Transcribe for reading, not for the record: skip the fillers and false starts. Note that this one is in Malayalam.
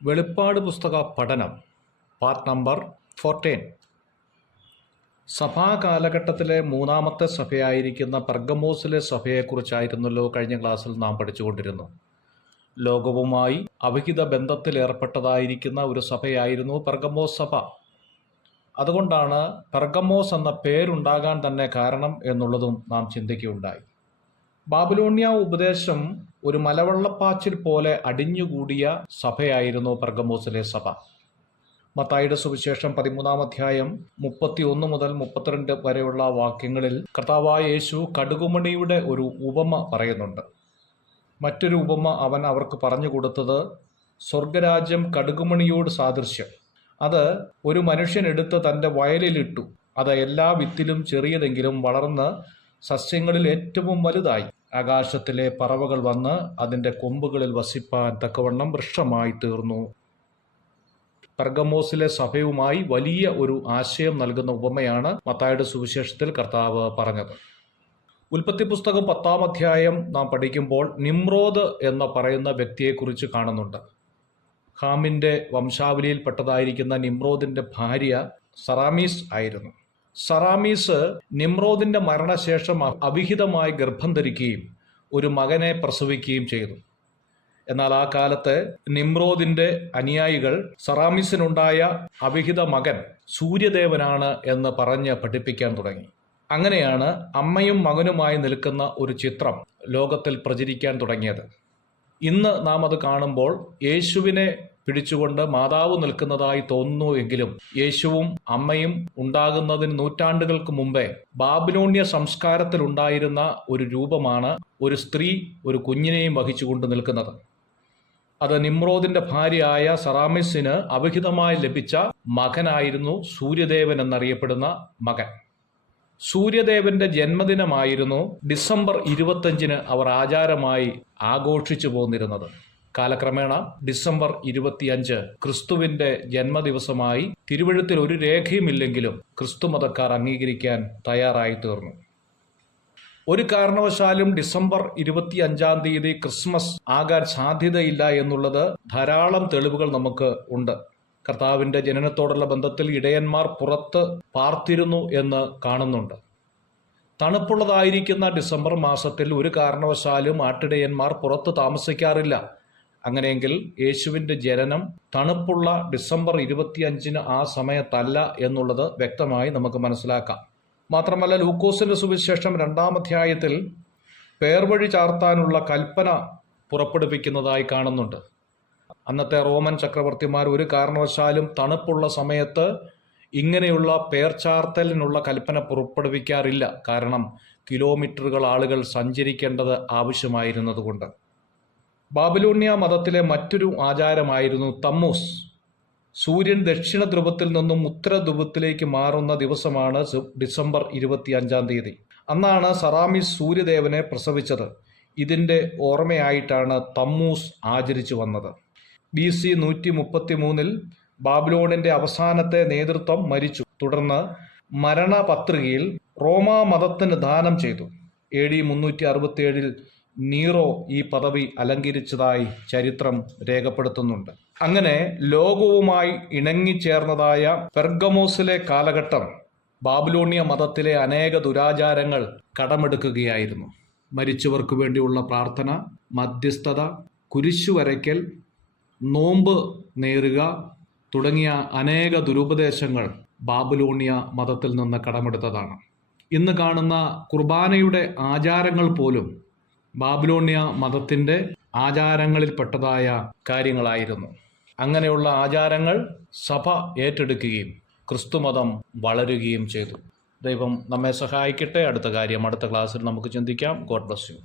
വെളിപ്പാട് പുസ്തക പഠനം പാർട്ട് നമ്പർ 14. സഭാ കാലഘട്ടത്തിലെ മൂന്നാമത്തെ സഭയായിരിക്കുന്ന പെർഗമോസിലെ സഭയെക്കുറിച്ചായിരുന്നല്ലോ കഴിഞ്ഞ ക്ലാസ്സിൽ നാം പഠിച്ചുകൊണ്ടിരുന്നു. ലോകവുമായി അവിഹിത ബന്ധത്തിൽ ഏർപ്പെട്ടതായിരിക്കുന്ന ഒരു സഭയായിരുന്നു പെർഗമോസ് സഭ. അതുകൊണ്ടാണ് പെർഗമോസ് എന്ന പേരുണ്ടാകാൻ തന്നെ കാരണം എന്നുള്ളതും നാം ചിന്തിക്കുകയുണ്ടായി. ബാബിലോണ്യ ഉപദേശം ഒരു മലവെള്ളപ്പാച്ചിൽ പോലെ അടിഞ്ഞുകൂടിയ സഭയായിരുന്നു പെർഗമോസിലെ സഭ. മത്തായിയുടെ സുവിശേഷം 13-ാം അധ്യായം 31 മുതൽ 32 വരെയുള്ള വാക്യങ്ങളിൽ കർത്താവായ യേശു കടുകുമണിയുടെ ഒരു ഉപമ പറയുന്നുണ്ട്. മറ്റൊരു ഉപമ അവൻ അവർക്ക് പറഞ്ഞു കൊടുത്തത് സ്വർഗരാജ്യം കടുകുമണിയോട് സാദൃശ്യം. അത് ഒരു മനുഷ്യൻ എടുത്ത് തൻ്റെ വയലിലിട്ടു. അത് എല്ലാ വിത്തിലും ചെറിയതെങ്കിലും വളർന്ന് സസ്യങ്ങളിൽ ഏറ്റവും വലുതായി ആകാശത്തിലെ പറവകൾ വന്ന് അതിൻ്റെ കൊമ്പുകളിൽ വസിപ്പാൻ തക്കവണ്ണം വൃക്ഷമായി തീർന്നു. പെർഗമോസിലെ സഭയുമായി വലിയ ഒരു ആശയം നൽകുന്ന ഉപമയാണ് മത്തായിയുടെ സുവിശേഷത്തിൽ കർത്താവ് പറഞ്ഞത്. ഉൽപ്പത്തി പുസ്തകം 10-ാം അധ്യായം നാം പഠിക്കുമ്പോൾ നിമ്രോദ് എന്ന് പറയുന്ന വ്യക്തിയെക്കുറിച്ച് കാണുന്നുണ്ട്. ഹാമിൻ്റെ വംശാവലിയിൽപ്പെട്ടതായിരിക്കുന്ന നിമ്രോദിൻ്റെ ഭാര്യ സറാമീസ് ആയിരുന്നു. സറാമീസ് നിമ്രോദിൻ്റെ മരണശേഷം അവിഹിതമായി ഗർഭം ധരിക്കുകയും ഒരു മകനെ പ്രസവിക്കുകയും ചെയ്തു. എന്നാൽ ആ കാലത്ത് നിമ്രോദിൻ്റെ അനുയായികൾ സറാമീസിനുണ്ടായ അവിഹിത മകൻ സൂര്യദേവനാണ് എന്ന് പറഞ്ഞ് പഠിപ്പിക്കാൻ തുടങ്ങി. അങ്ങനെയാണ് അമ്മയും മകനുമായി നിൽക്കുന്ന ഒരു ചിത്രം ലോകത്തിൽ പ്രചരിക്കാൻ തുടങ്ങിയത്. ഇന്ന് നാം അത് കാണുമ്പോൾ യേശുവിനെ പിടിച്ചുകൊണ്ട് മാതാവ് നിൽക്കുന്നതായി തോന്നുന്നു എങ്കിലും യേശുവും അമ്മയും ഉണ്ടാകുന്നതിന് നൂറ്റാണ്ടുകൾക്ക് മുമ്പേ ബാബിലോണ്യ സംസ്കാരത്തിലുണ്ടായിരുന്ന ഒരു രൂപമാണ് ഒരു സ്ത്രീ ഒരു കുഞ്ഞിനെയും വഹിച്ചുകൊണ്ട് നിൽക്കുന്നത്. അത് നിമ്രോദിന്റെ ഭാര്യയായ സറാമിസിന് അവിഹിതമായി ലഭിച്ച മകനായിരുന്നു സൂര്യദേവൻ എന്നറിയപ്പെടുന്ന മകൻ. സൂര്യദേവന്റെ ജന്മദിനമായിരുന്നു ഡിസംബർ 25 അവർ ആചാരമായി ആഘോഷിച്ചു പോന്നിരുന്നത്. കാലക്രമേണ ഡിസംബർ 25 ക്രിസ്തുവിന്റെ ജന്മദിവസമായി തിരുവെഴുത്തിൽ ഒരു രേഖയുമില്ലെങ്കിലും ക്രിസ്തുമതക്കാർ അംഗീകരിക്കാൻ തയ്യാറായി തീർന്നു. ഒരു കാരണവശാലും ഡിസംബർ 25-ാം തീയതി ക്രിസ്മസ് ആകാൻ സാധ്യതയില്ല എന്നുള്ളത് ധാരാളം തെളിവുകൾ നമുക്ക് ഉണ്ട്. കർത്താവിൻ്റെ ജനനത്തോടുള്ള ബന്ധത്തിൽ ഇടയന്മാർ പുറത്ത് പാർത്തിരുന്നു എന്ന് കാണുന്നുണ്ട്. തണുപ്പുള്ളതായിരിക്കുന്ന ഡിസംബർ മാസത്തിൽ ഒരു കാരണവശാലും ആട്ടിടയന്മാർ പുറത്ത് താമസിക്കാറില്ല. അങ്ങനെയെങ്കിൽ യേശുവിൻ്റെ ജനനം തണുപ്പുള്ള ഡിസംബർ 25 ആ സമയത്തല്ല എന്നുള്ളത് വ്യക്തമായി നമുക്ക് മനസ്സിലാക്കാം. മാത്രമല്ല ലൂക്കോസിൻ്റെ സുവിശേഷം 2-ാം അധ്യായത്തിൽ പേർവഴി ചാർത്താനുള്ള കൽപ്പന പുറപ്പെടുവിക്കുന്നതായി കാണുന്നുണ്ട്. അന്നത്തെ റോമൻ ചക്രവർത്തിമാർ ഒരു കാരണവശാലും തണുപ്പുള്ള സമയത്ത് ഇങ്ങനെയുള്ള പേർചാർത്തലിനുള്ള കൽപ്പന പുറപ്പെടുവിക്കാറില്ല. കാരണം കിലോമീറ്ററുകൾ ആളുകൾ സഞ്ചരിക്കേണ്ടത് ആവശ്യമായിരുന്നതുകൊണ്ട്. ബാബിലോണ്യ മതത്തിലെ മറ്റൊരു ആചാരമായിരുന്നു തമ്മൂസ്. സൂര്യൻ ദക്ഷിണ ധ്രുവത്തിൽ നിന്നും ഉത്തര ധ്രുവത്തിലേക്ക് മാറുന്ന ദിവസമാണ് ഡിസംബർ 25-ാം തീയതി. അന്നാണ് സറാമീസ് സൂര്യദേവനെ പ്രസവിച്ചത്. ഇതിൻ്റെ ഓർമ്മയായിട്ടാണ് തമ്മൂസ് ആചരിച്ചു വന്നത്. BC 133 ബാബിലോണിന്റെ അവസാനത്തെ നേതൃത്വം മരിച്ചു. തുടർന്ന് മരണപത്രികയിൽ റോമാ മതത്തിന് ദാനം ചെയ്തു. AD 367 നീറോ ഈ പദവി അലങ്കരിച്ചതായി ചരിത്രം രേഖപ്പെടുത്തുന്നുണ്ട്. അങ്ങനെ ലോകവുമായി ഇണങ്ങിച്ചേർന്നതായ പെർഗമോസിലെ കാലഘട്ടം ബാബിലോണ്യ മതത്തിലെ അനേക ദുരാചാരങ്ങൾ കടമെടുക്കുകയായിരുന്നു. മരിച്ചവർക്ക് വേണ്ടിയുള്ള പ്രാർത്ഥന, മധ്യസ്ഥത, കുരിശു വരയ്ക്കൽ, നോമ്പ് നേരുക തുടങ്ങിയ അനേക ദുരുപദേശങ്ങൾ ബാബിലോണ്യ മതത്തിൽ നിന്ന് കടമെടുത്തതാണ്. ഇന്ന് കാണുന്ന കുർബാനയുടെ ആചാരങ്ങൾ പോലും ബാബിലോണ്യ മതത്തിൻ്റെ ആചാരങ്ങളിൽപ്പെട്ടതായ കാര്യങ്ങളായിരുന്നു. അങ്ങനെയുള്ള ആചാരങ്ങൾ സഭ ഏറ്റെടുക്കുകയും ക്രിസ്തുമതം വളരുകയും ചെയ്തു. ദൈവം നമ്മെ സഹായിക്കട്ടെ. അടുത്ത കാര്യം അടുത്ത ക്ലാസ്സിൽ നമുക്ക് ചിന്തിക്കാം. God bless you.